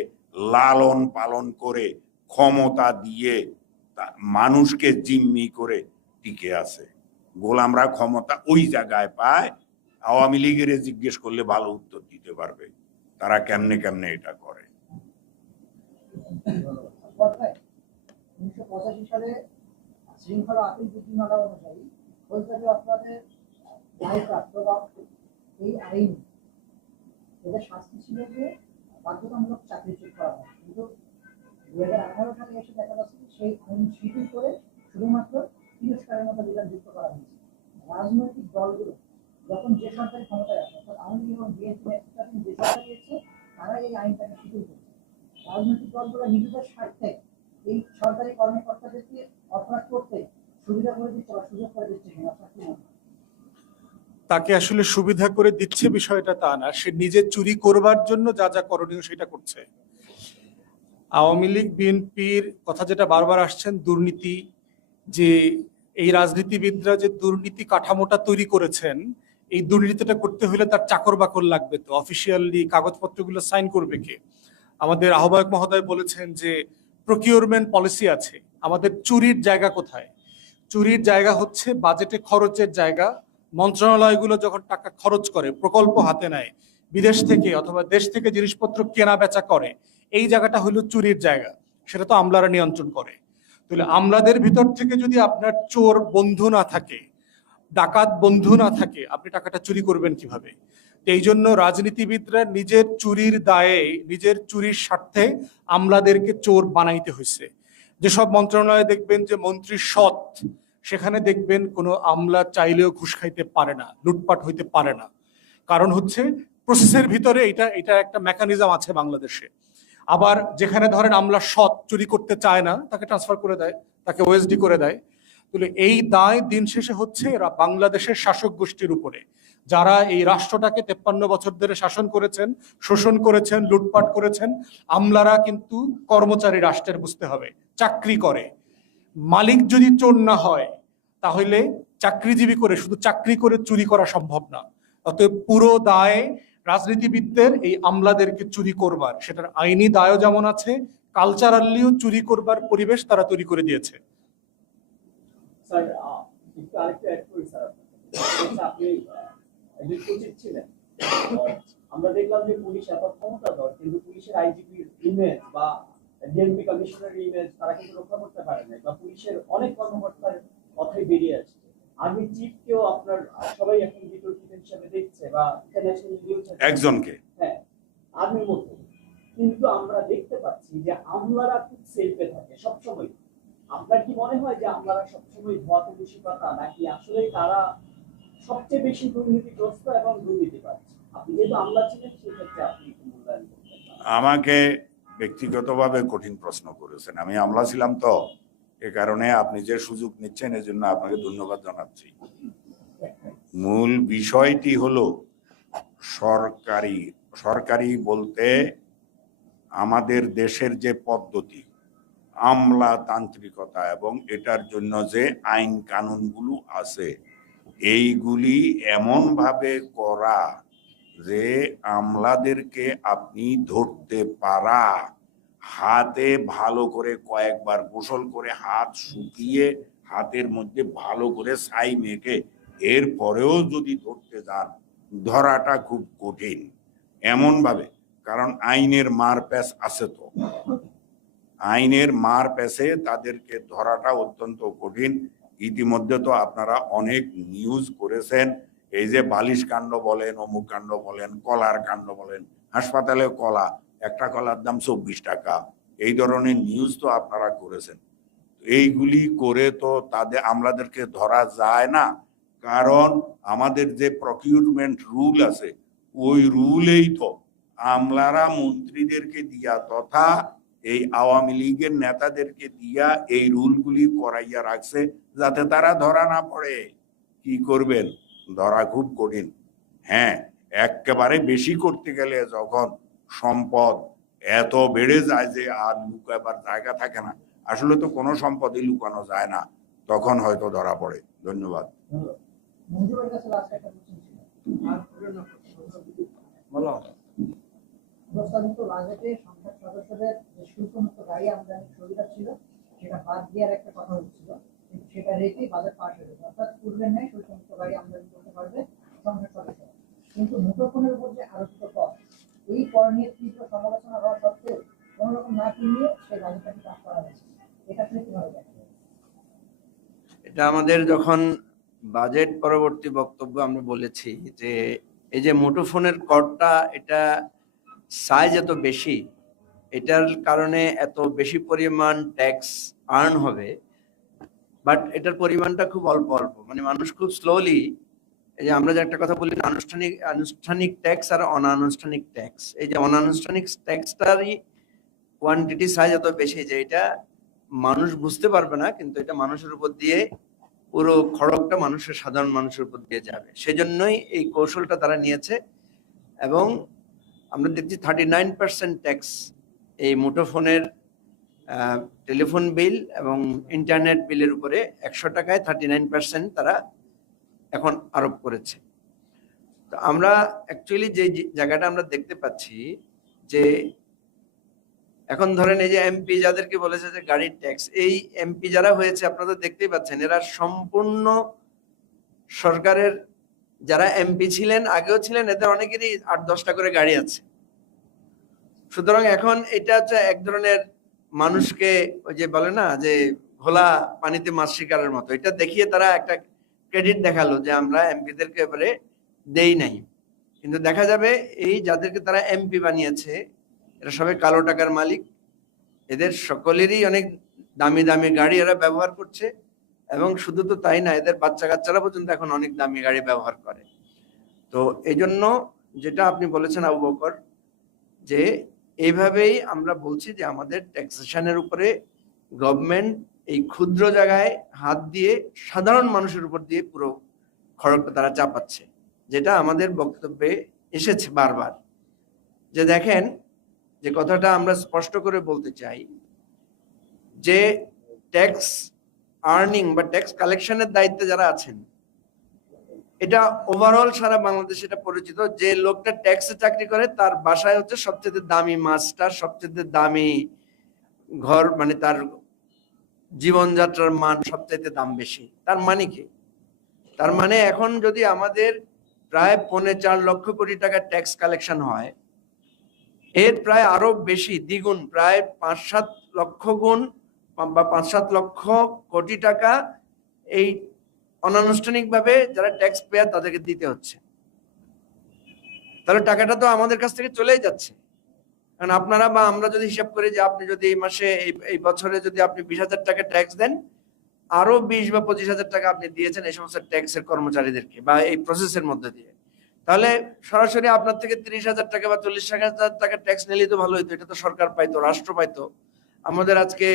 লালন পালন করে, ক্ষমতা দিয়ে মানুষকে জিম্মি করে টিকে আছে। গোলামরা ক্ষমতা ওই জায়গায় পায়। আওয়ামী লীগের জিজ্ঞেস করলে ভালো উত্তর দিতে পারবে তারা কেমনে কেমনে এটা করে। 1985 সালে শৃঙ্খলা আপিল বিধিমালা অনুযায়ী ফৌজদারি অপরাধের দায়প্রাপ্ত বা এই আইন, এদের শাস্তি ছিল যে বাধ্যতামূলক চাকরিচ্যুত করা হয়। কিন্তু 2018 সালে এসে দেখা যাচ্ছে সেই আইন শিথিল করে শুধুমাত্র তিরস্কারের মতো বিধান যুক্ত করা হয়েছে। রাজনৈতিক দলগুলো যখন যে সরকারি ক্ষমতায় আসে, অর্থাৎ আওয়ামী লীগ এবং বিএনপি নেতৃত্বাধীন যে সরকার রয়েছে, তারা এই আইনটাকে শিথিল করছে। রাজনৈতিক দলগুলো নিজেদের স্বার্থে এই সরকারি কর্মকর্তাদেরকে অপরাধ করতে সুবিধা করে দিচ্ছে বা সুযোগ করে দিচ্ছে কিনা আপনার কি মনে হয়? তাকে আসলে সুবিধা করে দিচ্ছে বিষয়টা তা না, সে নিজে চুরি করবার জন্য যা যা করণীয় সেটা করছে। আওয়ামী লীগ বিএনপির কথা যেটা বারবার আসছেন, দুর্নীতি, যে এই রাজনীতিবিদরা যে দুর্নীতি কাঠামোটা তৈরি করেছেন, এই দুর্নীতিটা করতে হলে তার চাকর বাকর লাগবে, তো অফিসিয়ালি কাগজপত্রগুলো সাইন করবে কে? আমাদের আহ্বায়ক মহোদয় বলেছেন যে প্রকিউরমেন্ট পলিসি আছে। আমাদের চুরির জায়গা কোথায়? চুরির জায়গা হচ্ছে বাজেটে খরচের জায়গা। মন্ত্রণালয়গুলো যখন টাকা খরচ করে, প্রকল্প হাতে নেয়, বিদেশ থেকে অথবা দেশ থেকে জিনিসপত্র কেনা বেচা করে, এই জায়গাটা হলো চুরির জায়গা। সেটা তো আমলারা নিয়ন্ত্রণ করে। তাহলে আমলাদের ভিতর থেকে যদি আপনার চোর বন্ধু না থাকে, ডাকাত বন্ধু না থাকে, আপনি টাকাটা চুরি করবেন কিভাবে? এই জন্য রাজনীতিবিদরা নিজের চুরির দায়ে, নিজের চুরির স্বার্থে আমলাদেরকে চোর বানাইতে হয়েছে। যেসব মন্ত্রণালয়ে দেখবেন যে মন্ত্রী সৎ, সেখানে দেখবেন কোনো আমলা চাইলেও ঘুষ খাইতে পারে না, লুটপাট হইতে পারে না। কারণ হচ্ছে প্রসেসের ভিতরে এটা একটা মেকানিজম আছে বাংলাদেশে। আবার যেখানে ধরেন আমলা সৎ, চুরি করতে চায় না, তাকে ট্রান্সফার করে দেয়, তাকে ওএসডি করে দেয়। তাহলে এই দায় দিন শেষে হচ্ছে এরা বাংলাদেশের শাসক গোষ্ঠীর উপরে, যারা এই রাষ্ট্রটাকে 53 বছর ধরে শাসন করেছেন, শোষণ করেছেন, লুটপাট করেছেন। আমলারা কিন্তু কর্মচারী রাষ্ট্রের, বুঝতে হবে, চাকরি করে। মালিক যদি চোর না হয়, তাহলে চাকরিজীবী করে, শুধু চাকরি করে চুরি করা সম্ভব না। অতএব পুরো দায় রাজনীতিবিদদের এই আমলাদেরকে চুরি করবার, সেটার আইনি দায়ও যেমন আছে, কালচারালিও চুরি করবার পরিবেশ তারা তৈরি করে দিয়েছে। স্যার একটু আরেকটু অ্যাড করি স্যার, আপনি একজন সচিব ছিলেন। আমরা দেখলাম যে পুলিশ এত ক্ষমতাধর, কিন্তু পুলিশের আইজিপির ইমেজ বা ডিএমপি কমিশনার ইমেজ তারা কিন্তু রক্ষা করতে পারে না, বা পুলিশের অনেক কর্মকর্তার কথাই বেরিয়ে আসছে। আর্মি চিফকেও আপনার সবাই এখন বিতর্কিত হিসাবে দেখছে, বা ইন্টারন্যাশনাল নিউজ একজনকে হ্যাঁ আর্মির মধ্যে। কিন্তু আমরা দেখতে পাচ্ছি যে আমলারা খুব সেফে থাকে সবসময়। আপনার কি মনে হয় যে আমলারা সবসময় ধোয়া তুলসিকতা, নাকি আসলে তারা সবচেয়ে বেশি দুর্নীতিগ্রস্ত এবং দুর্নীতি পাচ্ছে? আপনি যেহেতু আমলা ছিলেন, সেক্ষেত্রে আপনি একটু মূল্যায়ন করতেন। আমাকে ব্যক্তিগতভাবে কঠিন প্রশ্ন করেছেন। আমি আমলা ছিলাম তো, এ কারণে আপনি যে সুযোগ নিচ্ছেন এজন্য আপনাকে ধন্যবাদ জানাচ্ছি। মূল বিষয়টি হলো সরকারি বলতে আমাদের দেশের যে পদ্ধতি, আমলাতান্ত্রিকতা এবং এটার জন্য যে আইন কানুনগুলো আছে, এইগুলি এমন ভাবে করা যে আমলাদেরকে আপনি ধরতে পারা, হাতে ভালো করে কয়েকবার গোসল করে হাত শুকিয়ে হাতের মধ্যে ভালো করে ছাই মেখে এরপরেও যদি ধরতে যান, ধরাটা খুব কঠিন। এমন ভাবে, কারণ আইনের মারপ্যাচ আছে, তো আইনের মারপ্যাচে তাদেরকে ধরাটা অত্যন্ত কঠিন। ইতিমধ্যে তো আপনারা অনেক নিউজ করেছেন, এই যে বালিশ কাণ্ড বলেন, অমুক কাণ্ড বলেন, কলার কাণ্ড বলেন, হাসপাতালে কলা, একটা কলার দাম 24 টাকা, এই ধরনের নিউজ তো আপনারা করেছেন। এইগুলি করে তো তাদের আমলাদেরকে ধরা যায় না, কারণ আমাদের যে প্রকিউরমেন্ট রুল আছে, ওই রুলেই তো আমলারা মন্ত্রীদেরকে দিয়া তথা এই আওয়ামী লীগের নেতাদেরকে দিয়া এই রুলগুলি করাইয়া রাখছে যাতে তারা ধরা না পড়ে। কি করবেন, ধরা খুব কঠিন। হ্যাঁ, একেবারে বেশি করতে গেলে যখন সম্পদ এত বেড়ে যায় যে আর লুকাবার জায়গা থাকে না, আসলে তো কোনো সম্পদই লুকানো যায় না, তখন হয়তো ধরা পড়ে। ধন্যবাদ। মঞ্জুরের কাছে লাস্ট একটা প্রশ্ন ছিল। বলো। প্রস্তাবিত বাজেটে সংসদ সদস্যদের যে শুল্কমুক্ত গাড়ি আমদানির সুবিধা ছিল, সেটা বাদ দেওয়ার একটা কথা হচ্ছিল, কিন্তু সেটা রেখেই বাজেট পাস হয়েছে। অর্থাৎ পূর্বের ন্যায় শুল্কমুক্ত গাড়ি আমদানি করতে পারবে সংসদ সদস্যরা। কিন্তু মুঠোফোনের উপর যে আরোপিত কর, এই কর নিয়ে তীব্র সমালোচনা হওয়া সত্ত্বেও কোনো রকম না কিনিয়ে সেই বাজেটটাকে পাস করা হয়েছে। এটা আসলে কিভাবে দেখা যায়? এটা আমাদের যখন বাজেট পরবর্তী বক্তব্য আমরা বলেছি যে এই যে মুঠোফোনের করটা, এটা সাইজ এত বেশি, এটার কারণে এত বেশি পরিমাণ ট্যাক্স আর্ন হবে, বাট এটার পরিমাণটা খুব অল্প অল্প, মানে মানুষ খুব স্লোলি, এই যে আমরা যে একটা কথা বলি আনুষ্ঠানিক ট্যাক্স আর অনানুষ্ঠানিক ট্যাক্স, এই যে অনানুষ্ঠানিক ট্যাক্সটারই কোয়ান্টিটি সাইজ এত বেশি যে এটা মানুষ বুঝতে পারবে না, কিন্তু এটা মানুষের উপর দিয়ে পুরো খড়গটা সাধারণ মানুষের উপর দিয়ে যাবে। সেজন্যই এই কৌশলটা তারা নিয়েছে। এবং আমরা দেখছি 39% ট্যাক্স এই মুঠোফোনের টেলিফোন বিল এবং ইন্টারনেট বিলের উপরে 100 টাকায় 39% তারা এখন আরোপ করেছে। তো আমরা অ্যাকচুয়ালি যে জায়গাটা আমরা দেখতে পাচ্ছি যে এখন ধরেন এই যে এমপি যাদেরকে বলেছে যে গাড়ির ট্যাক্স, এই এমপি যারা হয়েছে আপনারা দেখতেই পাচ্ছেন, এরা সম্পূর্ণ সরকারের, যারা এমপি ছিলেন আগেও ছিলেন, এদের অনেকেরই 8-10টা করে গাড়ি আছে। সুতরাং এখন এটা হচ্ছে এক ধরনের মানুষকে ওই যে বলে না যে ঘোলা পানিতে মাছ শিকারের মতো, এটা দেখিয়ে তারা একটা ক্রেডিট দেখালো যে আমরা এমপিদেরকে এবারে দেই নাই। কিন্তু দেখা যাবে এই যাদেরকে তারা এমপি বানিয়েছে এরা সবাই কালো টাকার মালিক, এদের সকলেরই অনেক দামি দামি গাড়ি এরা ব্যবহার করছে, এবং শুধু তো তাই না, এদের বাচ্চা কাচ্চারা পর্যন্ত এখন অনেক দামি গাড়ি ব্যবহার করে। তো এই জন্য যেটা আপনি বলেছেন আবু বকর, যে এইভাবেই আমরা বলছি যে আমাদের ট্যাক্সেশনের উপরে গভর্নমেন্ট এই ক্ষুদ্র জায়গায় হাত দিয়ে সাধারণ মানুষের উপর দিয়ে পুরো খরচটা তারা চাপাচ্ছে, যেটা আমাদের বক্তব্যে এসেছে বারবার। যে দেখেন, যে কথাটা আমরা স্পষ্ট করে বলতে চাই যে ট্যাক্স আর্নিং বা ট্যাক্স কালেকশনের দায়িত্বে যারা আছেন এটা ওভারঅল সারা বাংলাদেশে এটা পরিচিত, যে লোকটা ট্যাক্সে চাকরি করে তার বাসায় হচ্ছে সবচেয়ে দামি মাছটা, সবচেয়ে দামি ঘর, মানে তার জীবনযাত্রার মান সবচেয়ে দাম বেশি। তার মানে কি? তার মানে এখন যদি আমাদের প্রায় 4.25 লক্ষ কোটি টাকা ট্যাক্স কালেকশন হয়, এর প্রায় আরো বেশি দ্বিগুণ, প্রায় 5-7 লক্ষ গুণ বা 5-7 লক্ষ কোটি টাকা এই অনানুষ্ঠানিকভাবে যারা ট্যাক্স পেয়ার তাদেরকে দিতে হচ্ছে। তাহলে টাকাটা তো আমাদের কাছ থেকে চলেই যাচ্ছে। কারণ আপনারা বা আমরা যদি হিসাব করি যে আপনি যদি এই মাসে এই বছরে যদি আপনি 20,000 টাকা ট্যাক্স দেন, আরো 20 বা 25,000 টাকা আপনি দিয়েছেন এই সমস্ত ট্যাক্সের কর্মচারীদেরকে বা এই প্রসেসের মধ্যে দিয়ে, তাহলে সরাসরি আপনার থেকে 30,000 টাকা বা 40,000 টাকা ট্যাক্স নিলেই তো ভালো হতো। এটা তো সরকার পাইতো, রাষ্ট্র পাইতো। আমাদের আজকে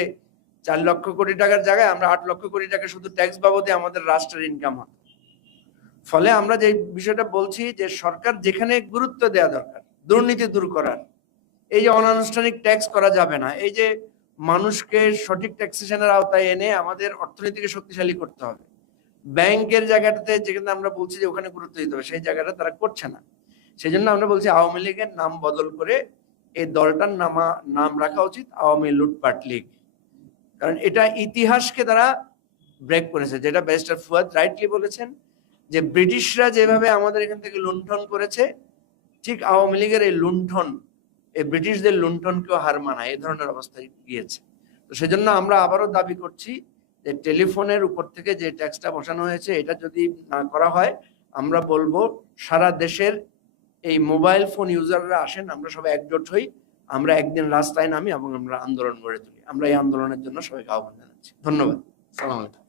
4 লক্ষ কোটি টাকার জায়গায় আমরা 8 লক্ষ কোটি টাকা শুধু ট্যাক্স বাবদে আমাদের রাষ্ট্রের ইনকাম হতো। ফলে আমরা যে বিষয়টা বলছি যে সরকার যেখানে গুরুত্ব দেওয়া দরকার দুর্নীতি দূর করার, এই যে অনানুষ্ঠানিক ট্যাক্স করা যাবে না, এই যে মানুষকে সঠিক ট্যাক্সেশনের আওতায় এনে আমাদের অর্থনীতিকে শক্তিশালী করতে হবে, ব্যাংকের জায়গাটাতে যেখানে আমরা বলছি যে ওখানে গুরুত্ব দিতে হবে, সেই জায়গাটা তারা করছে না। সেই জন্য আমরা বলছি আওয়ামী লীগের নাম বদল করে এই দলটার নাম রাখা উচিত আওয়ামী লুটপাট লীগ। কারণ এটা ইতিহাসকে তারা ব্রেক করেছে, যেটা ব্যারিস্টার ফুয়াদ রাইটলি বলেছেন যে ব্রিটিশরা যেভাবে আমাদের এখান থেকে লুণ্ঠন করেছে, ঠিক আওয়ামী লীগের এই লুণ্ঠন, এই ব্রিটিশদের লুণ্ঠনকেও হার মানায়, এই ধরনের অবস্থায় গিয়েছে। তো সেজন্য আমরা আবারও দাবি করছি যে টেলিফোনের উপর থেকে যে ট্যাক্সটা বসানো হয়েছে এটা যদি না করা হয়, আমরা বলবো সারা দেশের এই মোবাইল ফোন ইউজাররা আসেন, আমরা সবাই একজোট হই, আমরা একদিন রাস্তায় নামি এবং আমরা আন্দোলন গড়ে তুলি। আমরা এই আন্দোলনের জন্য সবাইকে আহ্বান জানাচ্ছি। ধন্যবাদ। আসসালামু আলাইকুম।